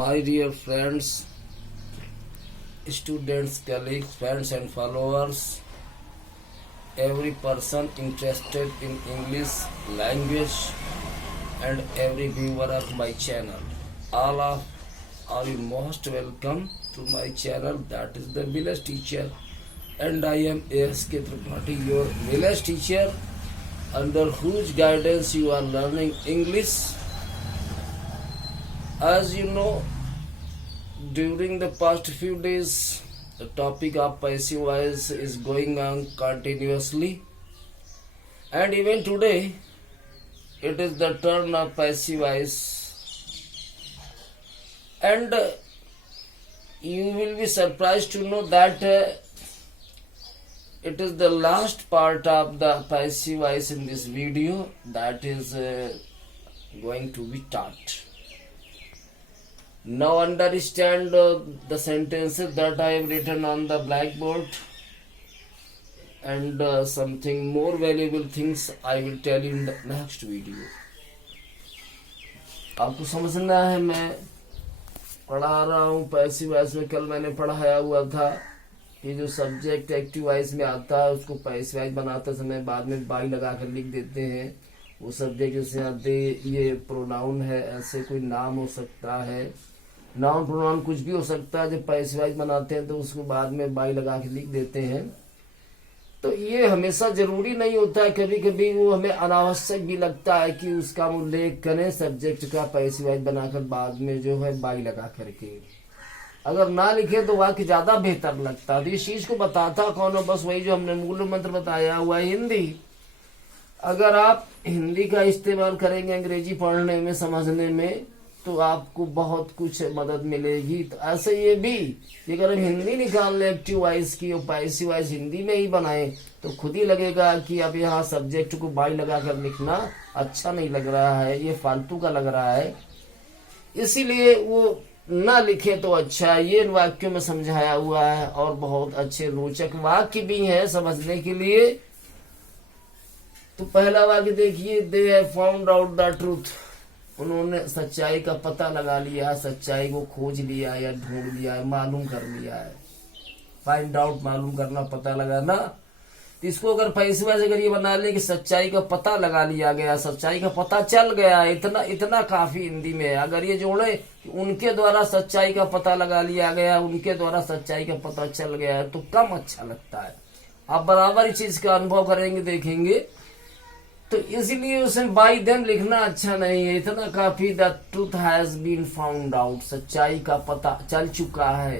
My dear friends, students, colleagues, friends and followers, every person interested in English language and every viewer of my channel, all of are you most welcome to my channel, that is the village teacher, and I am A.S.K. Tripathi, your village teacher, under whose guidance you are learning English. As you know, during the past few days, the topic of passive voice is going on continuously, and even today, it is the turn of passive voice. And you will be surprised to know that it is the last part of the passive voice in this video that is going to be taught. Now understand the sentences that I have written on the blackboard, and something more valuable things I will tell you in the next video. आपको समझना है, मैं पढ़ा रहा हूँ passive voice में। कल मैंने पढ़ाया हुआ था कि जो सब्जेक्ट एक्टिव वॉइस में आता है उसको पैसिव वॉइस बनाते समय बाद में बाई लगा कर लिख देते हैं। वो सब्जेक्ट जैसे दे, ये प्रोनाउन है, ऐसे कोई नाम हो सकता है, नाउन प्रोनाउन कुछ भी हो सकता है। जब पैसिव वॉइस बनाते हैं तो उसको बाद में बाई लगा के लिख देते हैं। तो ये हमेशा जरूरी नहीं होता है, कभी कभी वो हमें अनावश्यक भी लगता है कि उसका उल्लेख करें सब्जेक्ट का पैसिव वॉइस बनाकर बाद में जो है बाई लगा करके। अगर ना लिखे तो वाक्य ज्यादा बेहतर लगता है। तो इस चीज को बताता कौन हो? बस वही जो हमने मूल मंत्र बताया हुआ है, हिंदी। अगर आप हिंदी का इस्तेमाल करेंगे अंग्रेजी पढ़ने में, समझने में, तो आपको बहुत कुछ मदद मिलेगी। तो ऐसे ये भी अगर हम हिंदी निकाल लें एक्टिव वॉइस की और पैसिव वॉइस हिंदी में ही बनाए तो खुद ही लगेगा कि अब यहाँ सब्जेक्ट को बाई लगा कर लिखना अच्छा नहीं लग रहा है, ये फालतू का लग रहा है। इसीलिए वो ना लिखे तो अच्छा है। ये इन वाक्यों में समझाया हुआ है और बहुत अच्छे रोचक वाक्य भी हैं समझने के लिए। तो पहला वाक्य देखिए, they have found out the truth. उन्होंने सच्चाई का पता लगा लिया, सच्चाई को खोज लिया या ढूंढ लिया है, मालूम कर लिया है। फाइंड आउट मालूम करना, पता लगाना। तो इसको अगर पैसिव वॉइस अगर ये बना ले कि सच्चाई का पता लगा लिया गया, सच्चाई का पता चल गया, इतना इतना काफी हिंदी में है। अगर ये जोड़े कि उनके द्वारा सच्चाई का पता लगा लिया गया, उनके द्वारा सच्चाई का पता चल गया है, तो कम अच्छा लगता है। आप बराबर इस चीज का अनुभव करेंगे, देखेंगे। तो इसलिए उसमें बाई देम लिखना अच्छा नहीं है, इतना काफी। The truth has been found out, सच्चाई का पता चल चुका है,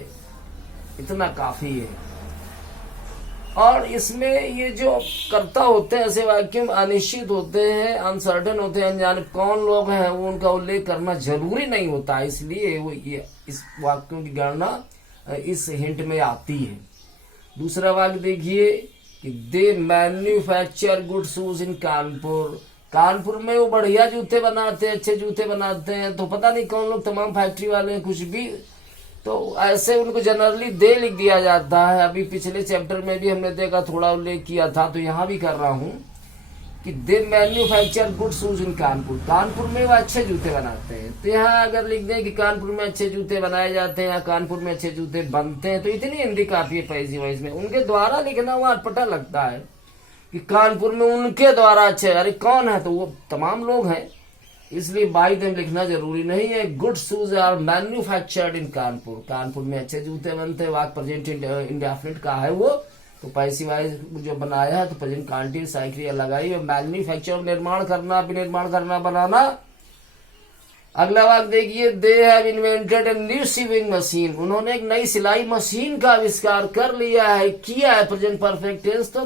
इतना काफी है। और इसमें ये जो कर्ता होते हैं ऐसे वाक्य में अनिश्चित होते हैं, अनसर्टेन होते हैं, अनजाने कौन लोग हैं वो उनका उल्लेख करना जरूरी नहीं होता। इसलिए वो ये इस वाक्यों की गणना इस हिंट में आती है। दूसरा वाक्य देखिए कि they manufacture good shoes in Kanpur. Kanpur में वो बढ़िया जूते बनाते हैं, अच्छे जूते बनाते हैं। तो पता नहीं कौन लोग, तमाम फैक्ट्री वाले हैं, कुछ भी। तो ऐसे उनको जनरली दे लिख दिया जाता है। अभी पिछले चैप्टर में भी हमने देखा, थोड़ा उल्लेख किया था, तो यहाँ भी कर रहा हूँ कि they manufacture good shoes in Kanpur. Kanpur में वो अच्छे जूते बनाते हैं। तो यहाँ अगर लिख दें कि कानपुर में अच्छे जूते बनाए जाते हैं या कानपुर में अच्छे जूते बनते हैं, तो इतनी हिंदी काफी है पैसिव वॉइस में। उनके द्वारा लिखना हुआ अटपटा लगता है कि कानपुर में उनके द्वारा अच्छे, अरे कौन है? तो वो तमाम लोग हैं। इसलिए बाई देम लिखना जरूरी नहीं है। Good shoes are manufactured in Kanpur. Kanpur में अच्छे जूते बनते हैं। वाक्य प्रेजेंट इंडेफिनिट का है वो, तो पैसिव वॉइस जो बनाया है तो प्रेजेंट कंटीन्यूअस क्रिया लगाई। मैन्युफैक्चर निर्माण करना, विनिर्माण करना, बनाना। अगला वाक्य देखिए, they have invented a new sewing machine. उन्होंने एक नई सिलाई मशीन का आविष्कार कर लिया है, किया है, प्रेजेंट परफेक्ट टेंस। तो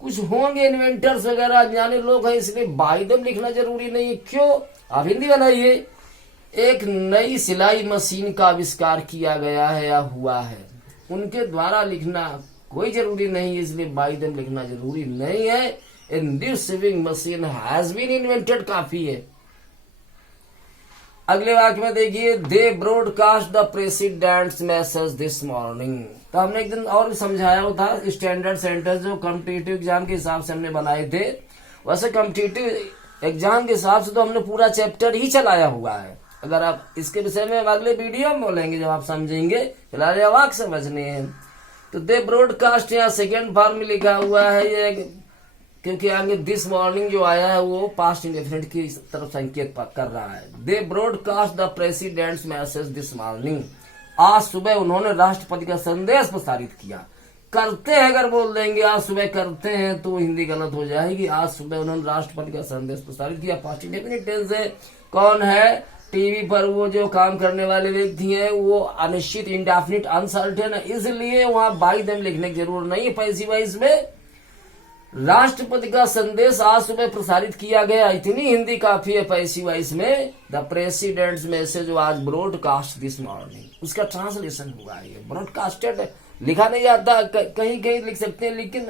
कुछ होंगे इन्वेंटर्स वगैरह, अनजाने लोग हैं, इसलिए बाई देम लिखना जरूरी नहीं है। क्यों? आप हिंदी बनाइए, एक नई सिलाई मशीन का आविष्कार किया गया है या हुआ है। उनके द्वारा लिखना कोई जरूरी नहीं है, इसलिए बाई देम लिखना जरूरी नहीं है। A new sewing machine has been invented काफी है। अगले वाक्य में देखिए, they broadcast the president's message this morning. तो हमने एक दिन और समझाया हुआ था स्टैंडर्ड सेंटेंस जो कॉम्पिटिटिव एग्जाम के हिसाब से हमने बनाए थे। वैसे कॉम्पिटिटिव एग्जाम के हिसाब से तो हमने पूरा चैप्टर ही चलाया हुआ है। अगर आप इसके विषय में अगले वीडियो में बोलेंगे जब आप समझेंगे, फिलहाल ये वाक्य समझने हैं। तो दे ब्रॉडकास्ट, यहाँ सेकेंड फॉर्म में लिखा हुआ है ये, क्योंकि आगे दिस मॉर्निंग जो आया है वो पास्ट इंडेफिनिट की तरफ संकेत कर रहा है। They broadcast the president's message this morning, आज सुबह उन्होंने राष्ट्रपति का संदेश प्रसारित किया। करते हैं अगर बोल देंगे आज सुबह करते हैं तो हिंदी गलत हो जाएगी। आज सुबह उन्होंने राष्ट्रपति का संदेश प्रसारित किया, पास्ट इंडेफिनिट टेंस है। कौन है? टीवी पर वो जो काम करने वाले व्यक्ति हैं वो अनिश्चित, इंडेफिनिट, अनसर्टेन है, इसलिए वहां बाई देम लिखने की जरूरत नहीं है पैसिव वॉइस में। राष्ट्रपति का संदेश आज सुबह प्रसारित किया गया, इतनी हिंदी काफी है पैसिव वॉइस में। The president's message was broadcast this morning, उसका ट्रांसलेशन हुआ है। ब्रॉडकास्टेड लिखा नहीं जाता, कहीं कहीं लिख सकते हैं, लेकिन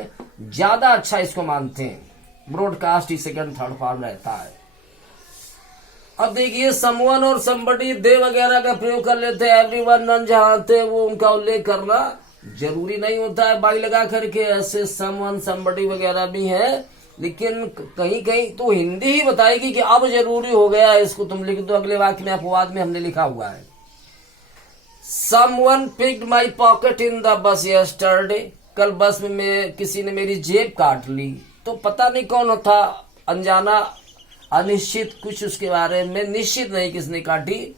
ज्यादा अच्छा इसको मानते हैं। ब्रॉडकास्ट ही सेकंड थर्ड फॉर्म रहता है। अब देखिए समवन और समबडी, दे वगैरह का प्रयोग कर लेते हैं। एवरीवन, नन, जहां थे वो उनका उल्लेख करना जरूरी नहीं होता है बाई लगा करके। ऐसे समवन समबडी वगैरह भी है, लेकिन कहीं कहीं तो हिंदी ही बताएगी कि अब जरूरी हो गया है, इसको तुम लिख दो। अगले वाक्य में अपवाद में हमने लिखा हुआ है someone picked my pocket in the bus yesterday, कल बस में किसी ने मेरी जेब काट ली। तो पता नहीं कौन था, अनजाना, अनिश्चित, कुछ उसके बारे में निश्चित नहीं किसने काटी,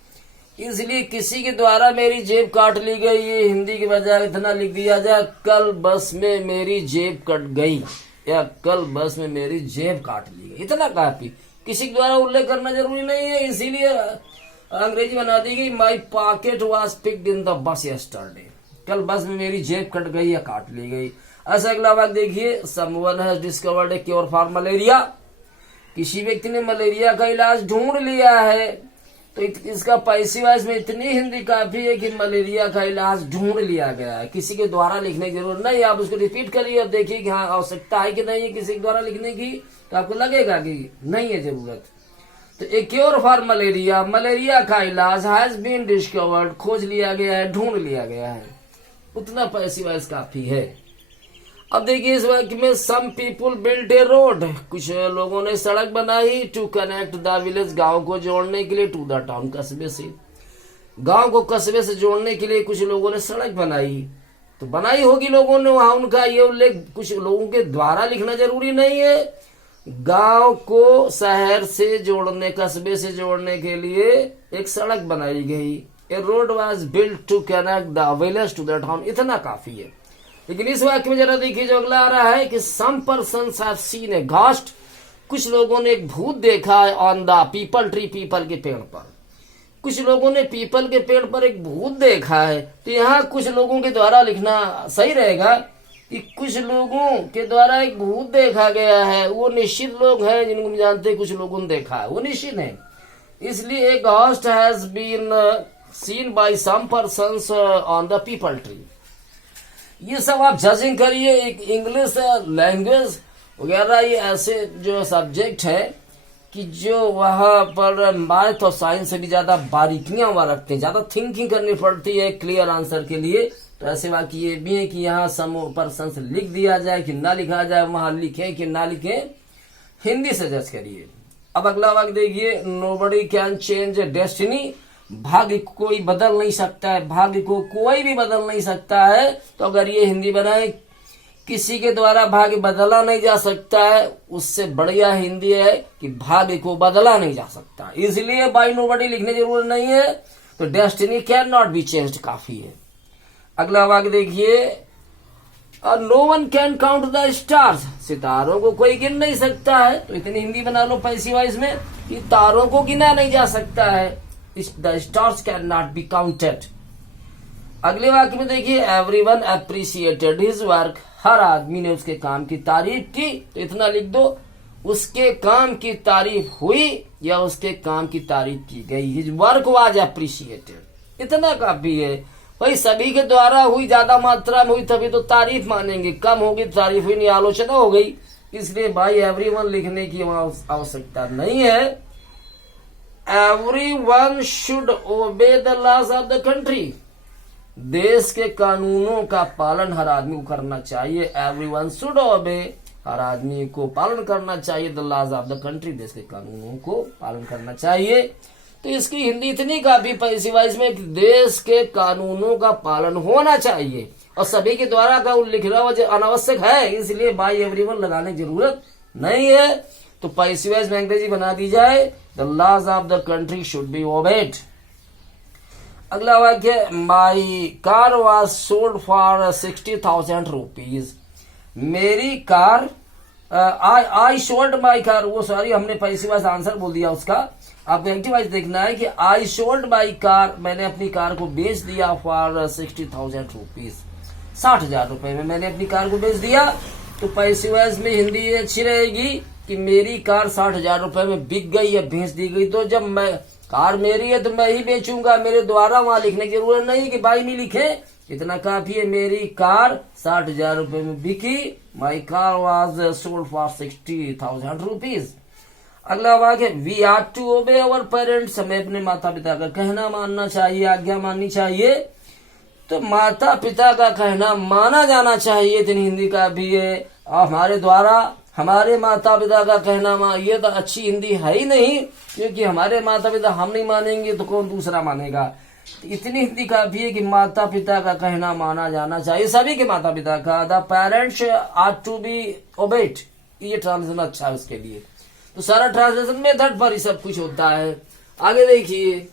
इसलिए किसी के द्वारा मेरी जेब काट ली गई। ये हिंदी के बजाय इतना लिख दिया जाए, कल बस में मेरी जेब कट गई, या कल बस में मेरी जेब काट ली गई, इतना काफी। किसी के द्वारा उल्लेख करना जरूरी नहीं है, इसीलिए अंग्रेजी बना दी गई, my pocket was picked in the bus yesterday, कल बस में मेरी जेब कट गई या काट ली गई। ऐसा अगला बात देखिए, someone has discovered A cure for malaria, किसी व्यक्ति ने मलेरिया का इलाज ढूंढ लिया है। तो इसका पैसिव वॉइस में इतनी हिंदी काफी है कि मलेरिया का इलाज ढूंढ लिया गया है, किसी के द्वारा लिखने की जरूरत नहीं। आप उसको रिपीट करिए और देखिए कि हाँ आवश्यकता है कि नहीं है किसी के द्वारा लिखने की, तो आपको लगेगा कि नहीं है जरूरत। तो ए क्योर फॉर मलेरिया, मलेरिया का इलाज हैज बीन डिस्कवर्ड, खोज लिया गया है, ढूंढ लिया गया है, उतना पैसिव वॉइस काफी है। अब देखिए इस वाक्य में सम पीपुल बिल्ड ए रोड, कुछ लोगों ने सड़क बनाई, टू कनेक्ट द विलेज, गांव को जोड़ने के लिए, टू द टाउन, कस्बे से, गांव को कस्बे से जोड़ने के लिए कुछ लोगों ने सड़क बनाई। तो बनाई होगी लोगों ने, वहां उनका ये उल्लेख कुछ लोगों के द्वारा लिखना जरूरी नहीं है। गांव को शहर से जोड़ने, कस्बे से जोड़ने के लिए एक सड़क बनाई गई। A road was build to connect the village to the town, इतना काफी है। लेकिन इस वाक्य में जरा देखिए जो अगला आ रहा है कि some persons have seen a ghost, कुछ लोगों ने एक भूत देखा है ऑन द पीपल ट्री, पीपल के पेड़ पर, कुछ लोगों ने पीपल के पेड़ पर एक भूत देखा है। तो यहाँ कुछ लोगों के द्वारा लिखना सही रहेगा कि कुछ लोगों के द्वारा एक भूत देखा गया है। वो निश्चित लोग हैं जिनको जानते हैं, कुछ लोगों ने देखा है, वो निश्चित है। इसलिए a ghost has been seen by some persons on the peepal tree. ये सब आप जजिंग करिए। एक इंग्लिश लैंग्वेज वगैरह ये ऐसे जो सब्जेक्ट है कि जो वहां पर मैथ और साइंस से भी ज्यादा बारीकियां वहां रखते हैं, ज्यादा थिंकिंग करनी पड़ती है क्लियर आंसर के लिए। तो ऐसे वाक्य ये भी है कि यहाँ सम पर्सन लिख दिया जाए कि ना लिखा जाए, वहां लिखे कि ना लिखे, हिंदी से जज करिए। अब अगला वाक्य देखिए, नोबडी कैन चेंज डेस्टिनी, भाग्य कोई बदल नहीं सकता है, भाग्य को कोई भी बदल नहीं सकता है। तो अगर ये हिंदी बनाए, किसी के द्वारा भाग्य बदला नहीं जा सकता है, उससे बढ़िया हिंदी है कि भाग्य को बदला नहीं जा सकता, इसलिए बाय नोबडी लिखने की जरूरत नहीं है। तो destiny can not be changed काफी है। अगला वाक्य देखिए, no one can count the stars, सितारों को कोई गिन नहीं सकता है। तो इतनी हिंदी बना लो पैसिव वॉइस में कि तारों को गिना नहीं जा सकता है, the stars can not be counted. अगले वाक्य में देखिए, एवरीवन अप्रिशिएटेड हिज वर्क, हर आदमी ने उसके काम की तारीफ की। तो इतना लिख दो, उसके काम की तारीफ हुई या उसके काम की तारीफ की गई। हिज वर्क वाज अप्रिशिएटेड, इतना काफी है। भाई सभी के द्वारा हुई, ज्यादा मात्रा में हुई तभी तो तारीफ मानेंगे, कम होगी तारीफ हुई नहीं, आलोचना हो गई। इसलिए भाई एवरीवन लिखने की आवश्यकता नहीं है। Everyone should obey the laws of the country, देश के कानूनों का पालन हर आदमी को करना चाहिए। Everyone should obey, हर आदमी को पालन करना चाहिए। The laws of the country, देश के कानूनों को पालन करना चाहिए। तो इसकी हिंदी इतनी काफी पैसिव वॉइस में कि देश के कानूनों का पालन होना चाहिए और सभी के द्वारा का लिख रहा हो जो अनावश्यक है, इसलिए बाय एवरीवन लगाने की जरूरत नहीं है। तो पैसिव वॉइस में अंग्रेजी बना दी जाए, the laws of the country should be obeyed. अगला वाक्य, my car was sold for 60,000 rupees. मेरी car, I sold my car, वो सॉरी हमने पैसिव वॉइस आंसर बोल दिया उसका। आपको एक्टिव वॉइस देखना है कि आई सोल्ड माई कार, मैंने अपनी कार को बेच दिया फॉर 60,000 रुपीज, 60,000 रुपए में मैंने अपनी कार को बेच दिया। तो पैसिव वॉइस में हिंदी ये अच्छी रहेगी कि मेरी कार 60,000 रुपए में बिक गई या बेच दी गई। तो जब मैं कार मेरी है तो मैं ही बेचूंगा, मेरे द्वारा वहां लिखने की जरूरत नहीं कि भाई नहीं लिखे, इतना काफी है। मेरी कार 60,000 रुपए में बिकी, माई car was sold for 60,000 rupees. अगला वाक्य, we are to obey our parents, हमें अपने माता पिता का कहना मानना चाहिए, आज्ञा माननी चाहिए। तो माता पिता का कहना माना जाना चाहिए, इतनी हिंदी का भी है। हमारे द्वारा हमारे माता पिता का कहना, ये तो अच्छी हिंदी है ही नहीं, क्योंकि हमारे माता पिता हम नहीं मानेंगे तो कौन दूसरा मानेगा। तो इतनी हिंदी काफी है कि माता पिता का कहना माना जाना चाहिए, सभी के माता पिता का। The parents are to be obeyed, ये ट्रांसलेशन अच्छा है उसके लिए। तो सारा ट्रांसलेशन मेथड पर ही सब कुछ होता है। आगे देखिए,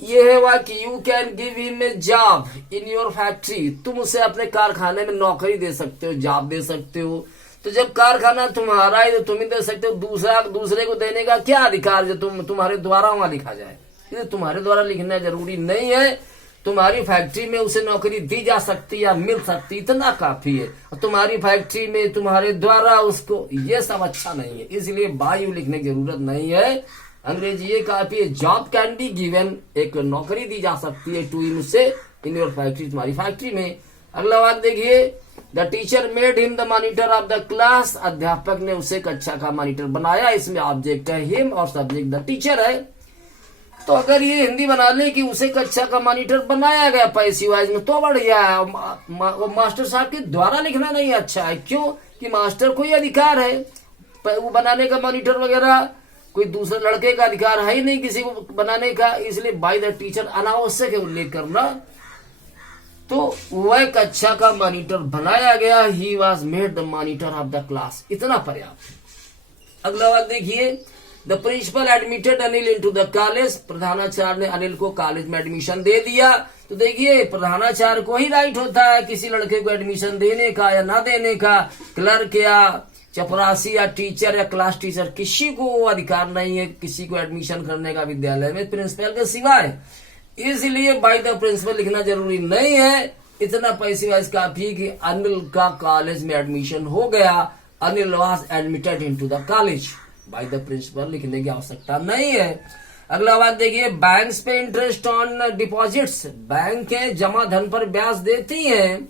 ये है वाक्य, you can give him a job in your factory, तुम उसे अपने कारखाने में नौकरी दे सकते हो, जॉब दे सकते हो। तो जब कारखाना तुम्हारा है तो तुम ही दे सकते हो, दूसरे को देने का क्या अधिकार जो तुम्हारे द्वारा वहां लिखा जाए। ये तुम्हारे द्वारा लिखना जरूरी नहीं है, तुम्हारी फैक्ट्री में उसे नौकरी दी जा सकती या मिल सकती, इतना काफी है। और तुम्हारी फैक्ट्री में तुम्हारे द्वारा उसको, ये सब अच्छा नहीं है, इसलिए बाय लिखने की जरूरत नहीं है। अंग्रेजी ये काफी है, जॉब कैन बी गिवन, एक नौकरी दी जा सकती है टू इन उसे, इन योर फैक्ट्री, तुम्हारी फैक्ट्री में। अगला बात देखिए, the teacher made him the monitor of the class, अध्यापक ने उसे कक्षा का मॉनिटर बनाया। इसमें ऑब्जेक्ट है हिम और सब्जेक्ट द टीचर है। तो अगर ये हिंदी बना ले कि उसे कक्षा का मॉनिटर बनाया गया पैसिव वॉइस में तो बढ़िया है। मास्टर साहब के द्वारा लिखना नहीं अच्छा है, क्यों कि मास्टर को ये अधिकार है वो बनाने का मॉनिटर वगैरह, कोई दूसरे लड़के का अधिकार है ही नहीं किसी को बनाने का, इसलिए बाय द टीचर अनावश्यक है उल्लेख करना। तो वह कक्षा का मॉनिटर बनाया गया, he was made the monitor of the class, इतना पर्याप्त। अगला बात देखिए, the principal admitted Anil into the college, प्रधानाचार्य ने अनिल को कॉलेज में एडमिशन दे दिया। तो देखिए, प्रधानाचार्य को ही राइट होता है किसी लड़के को एडमिशन देने का या ना देने का। क्लर्क या चपरासी या टीचर या क्लास टीचर, किसी को अधिकार नहीं है किसी को एडमिशन करने का विद्यालय में प्रिंसिपल के सिवाय, इसलिए बाय द प्रिंसिपल लिखना जरूरी नहीं है। इतना पैसिव वॉइस काफी कि अनिल का कॉलेज में एडमिशन हो गया, Anil was admitted into the college, by the principal लिखने की आवश्यकता नहीं है। अगला बात देखिए, बैंक्स पे इंटरेस्ट ऑन डिपॉजिट्स, बैंक जमा धन पर ब्याज देती हैं।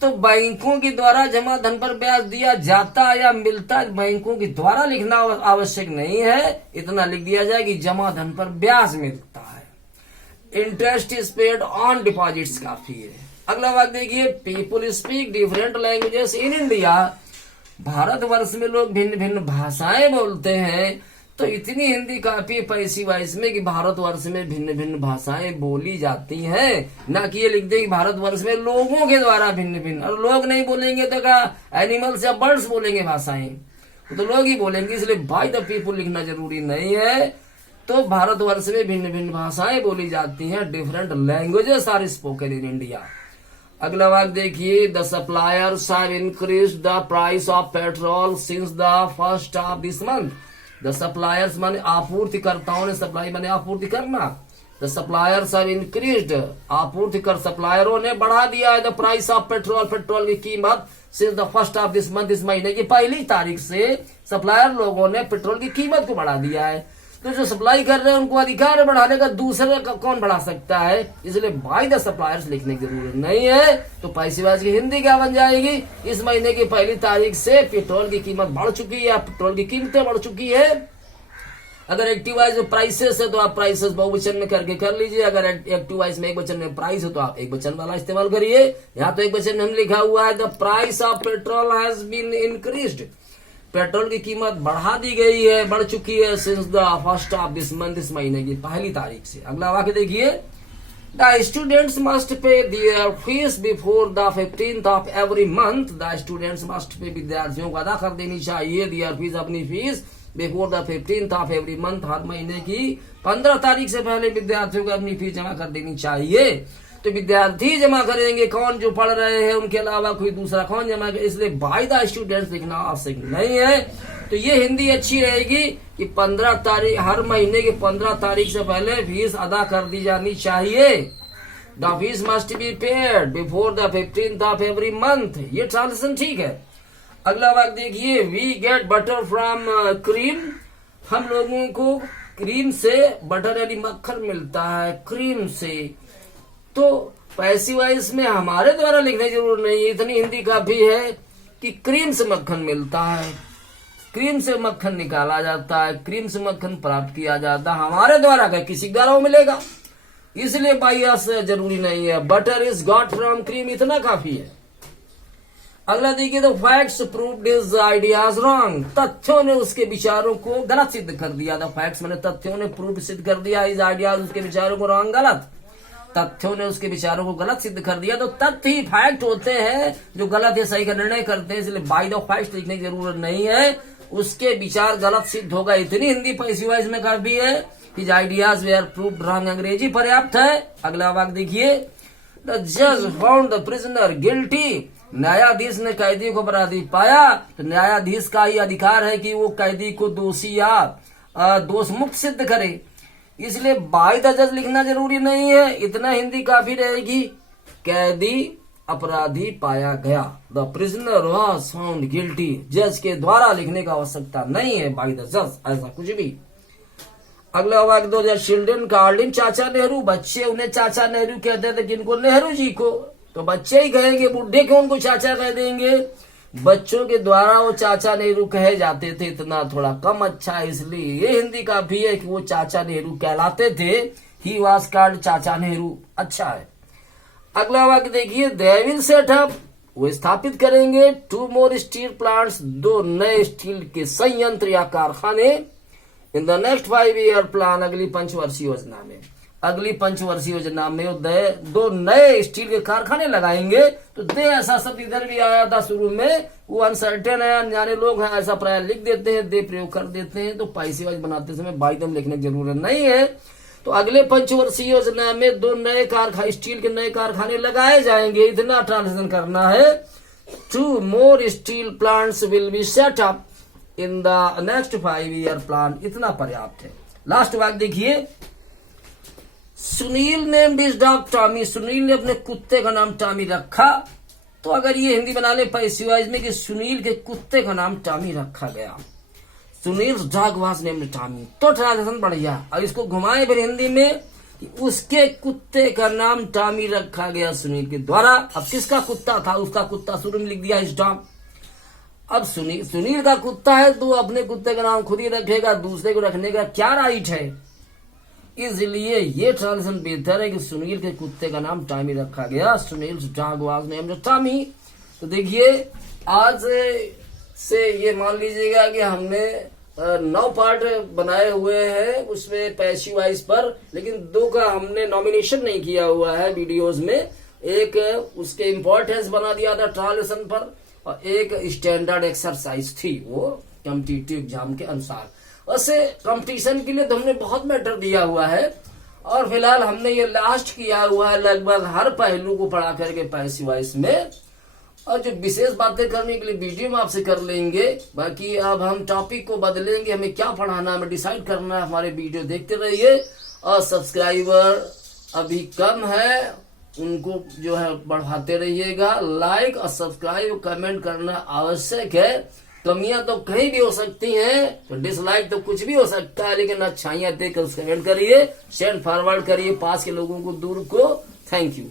तो बैंकों के द्वारा जमा धन पर ब्याज दिया जाता या मिलता, बैंकों के द्वारा लिखना आवश्यक नहीं है, इतना लिख दिया जाए कि जमा धन पर ब्याज मिलता है। Interest is paid on deposits काफी है। अगला बात देखिए, people speak different languages in India, Bharatvarsh में लोग भिन्न भिन्न भाषाएं बोलते हैं। तो इतनी हिंदी काफी पैसिव वॉइस में कि भारतवर्ष में भिन्न भिन्न भाषाएं बोली जाती हैं, ना कि ये लिख दे कि भारतवर्ष में लोगों के द्वारा भिन्न भिन्न, और लोग नहीं बोलेंगे तो क्या एनिमल्स या बर्ड्स बोलेंगे भाषाएं, तो लोग ही बोलेंगे, इसलिए बाय द पीपुल लिखना जरूरी नहीं है। तो भारतवर्ष में भिन्न भिन्न भाषाएं बोली जाती हैं, different languages are spoken in India. अगला बात देखिए, the suppliers have increased the price of petrol since the first of this month. The suppliers माने आपूर्तिकर्ताओं ने, सप्लाई माने आपूर्ति करना, द सप्लायर्स हैव इंक्रीज्ड, आपूर्ति कर सप्लायरों ने बढ़ा दिया है, the price of petrol, petrol की कीमत, since the first of this month, इस महीने की पहली तारीख से सप्लायर लोगों ने पेट्रोल की कीमत को बढ़ा दिया है। तो जो सप्लाई कर रहे हैं उनको अधिकार है बढ़ाने का, दूसरे का कौन बढ़ा सकता है, इसलिए बाय द सप्लायर्स लिखने की जरूरत नहीं है। तो पैसिव वॉइस की हिंदी क्या बन जाएगी, इस महीने की पहली तारीख से पेट्रोल की कीमत बढ़ चुकी है, पेट्रोल की कीमतें बढ़ चुकी है। अगर एक्टिव वॉइस में प्राइसेस है तो आप प्राइसेस बहुवचन में करके कर लीजिए, अगर एक्टिव वॉइस में एक वचन में प्राइस हो तो आप एक वचन वाला इस्तेमाल करिए। यहाँ तो एक वचन में हम लिखा हुआ है, the price of petrol has been increased, petrol की कीमत बढ़ा दी गई है, बढ़ चुकी है since the first of this month, इस महीने की पहली तारीख से। अगला वाक्य देखिए, the students must pay their fees before the 15th of every month. The students must pay, विद्यार्थियों को अदा कर देनी चाहिए देयर फीस, अपनी fees, before the 15th of every month, हर महीने की 15 तारीख से पहले विद्यार्थियों को अपनी फीस जमा कर देनी चाहिए। तो विद्यार्थी जमा करेंगे, कौन जो पढ़ रहे हैं उनके अलावा कोई दूसरा कौन जमा करेगा, इसलिए बाय द स्टूडेंट्स लिखना आवश्यक नहीं है। तो ये हिंदी अच्छी रहेगी कि 15 तारीख, हर महीने की 15 तारीख से पहले फीस अदा कर दी जानी चाहिए। The fees must be paid before the 15th of every month, ये ट्रांसलेशन ठीक है। अगला वाक्य देखिए, we get butter from cream. हम लोगों को क्रीम से बटर यानी मक्खन मिलता है, क्रीम से। तो पैसिव वॉइस में हमारे द्वारा लिखने की जरूरत नहीं है, इतनी हिंदी काफी है कि क्रीम से मक्खन मिलता है, क्रीम से मक्खन निकाला जाता है, क्रीम से मक्खन प्राप्त किया जाता है, हमारे द्वारा क्या किसी द्वारा वो मिलेगा, इसलिए बायस जरूरी नहीं है। Butter is got from cream, इतना काफी है। अगला देखिए, तो facts proved his ideas wrong. तथ्यों ने उसके विचारों को गलत सिद्ध कर दिया था। फैक्ट्स मैंने तथ्यों ने प्रूव सिद्ध कर दिया, हिज आइडियाज, उसके विचारों को रॉन्ग, गलत। तथ्यों ने उसके विचारों को गलत सिद्ध कर दिया। तो तथ्य ही फैक्ट होते हैं जो गलत या सही का निर्णय करते हैं, इसलिए बाय द फैक्ट लिखने की जरूरत नहीं है। उसके विचार गलत सिद्ध होगा, इतनी हिंदी पैसिव वॉइस में काफी है। His ideas were proved wrong, अंग्रेजी पर्याप्त है। अगला वाक्य देखिए, द जज फाउंड द प्रिजनर गिल्टी। न्यायाधीश ने कैदी को अपराधी पाया। तो न्यायाधीश का ही अधिकार है कि वो कैदी को दोषी या दोष मुक्त सिद्ध करे, इसलिए बाय द जज लिखना जरूरी नहीं है, इतना हिंदी काफी रहेगी। कैदी अपराधी पाया गया, the prisoner was found guilty. जज के द्वारा लिखने का आवश्यकता नहीं है बाय द जज, ऐसा कुछ भी। अगला वाक्य, 2000 चिल्ड्रन कॉल्ड हिम चाचा नेहरू। बच्चे उन्हें चाचा नेहरू कहते थे, किनको, नेहरू जी को। तो बच्चे ही कहेंगे, बुढ़े क्यों उनको चाचा कह देंगे। बच्चों के द्वारा वो चाचा नेहरू कहे जाते थे, इतना थोड़ा कम अच्छा है, इसलिए ये हिंदी काफी है कि वो चाचा नेहरू कहलाते थे। ही वाज कॉल्ड चाचा नेहरू, अच्छा है। अगला वाक्य देखिए, दे विल सेट अप, वो स्थापित करेंगे 2 more स्टील प्लांट्स, 2 नए स्टील के संयंत्र या कारखाने। In the next 5 year plan, अगली पंचवर्षीय योजना में, अगली पंचवर्षीय योजना में 2 नए स्टील के कारखाने लगाएंगे। तो दे ऐसा शब्द इधर भी आया था शुरू में, वो अनसर्टेन है, अनजाने लोग हैं, ऐसा प्राय लिख देते हैं, दे प्रयोग कर देते हैं। तो पैसिव वॉइस बनाते समय बाय द लिखने की जरूरत नहीं है। तो अगले पंचवर्षीय योजना में 2 नए कारखाने, स्टील के नए कारखाने लगाए जाएंगे, इतना ट्रांसलेशन करना है। 2 more steel plants will be set up in the next 5 year plan, इतना पर्याप्त है। लास्ट वाक्य देखिए, Sunil named his dog Tommy. Sunil ने अपने कुत्ते का नाम टॉमी रखा। तो अगर ये हिंदी बना ले पैसिव वॉइस में कि सुनील के कुत्ते का नाम टॉमी रखा गया, Sunil dog was named Tommy, तो ट्रांसलेशन बढ़िया। और इसको घुमाए फिर हिंदी में कि उसके कुत्ते का नाम टॉमी रखा गया सुनील के द्वारा। अब किसका कुत्ता था, उसका कुत्ता शुरू में लिख दिया हिज डॉग। अब सुनील का कुत्ता है तो अपने कुत्ते का नाम खुद ही रखेगा, दूसरे को रखने का क्या राइट है, इसलिए ये ट्रांसलेशन बेहतर है कि सुनील के कुत्ते का नाम टॉमी रखा गया। Sunil dog was named Tommy. तो देखिए, आज से ये मान लीजिएगा कि हमने 9 पार्ट बनाए हुए हैं उसमें पैसिव वॉइस पर, लेकिन 2 का हमने नॉमिनेशन नहीं किया हुआ है वीडियोस में। एक उसके इम्पोर्टेंस बना दिया था ट्रांसलेशन पर, और एक स्टैंडर्ड एक्सरसाइज थी वो कॉम्पिटिटिव एग्जाम के अनुसार। वैसे कंपटीशन के लिए तो हमने बहुत मैटर दिया हुआ है, और फिलहाल हमने ये लास्ट किया हुआ है लगभग हर पहलू को पढ़ा करके पैसिव वॉइस में। और जो विशेष बातें करने के लिए वीडियो में आपसे कर लेंगे, बाकी अब हम टॉपिक को बदलेंगे, हमें क्या पढ़ाना है हमें डिसाइड करना है। हमारे वीडियो देखते रहिए, और सब्सक्राइबर अभी कम है, उनको जो है बढ़ाते रहिएगा। लाइक और सब्सक्राइब कमेंट करना आवश्यक है। कमियां तो कहीं भी हो सकती हैं, तो डिसलाइक तो कुछ भी हो सकता है, लेकिन अच्छाइयां देखकर कमेंट करिए, शेयर फॉरवर्ड करिए पास के लोगों को, दूर को। Thank you.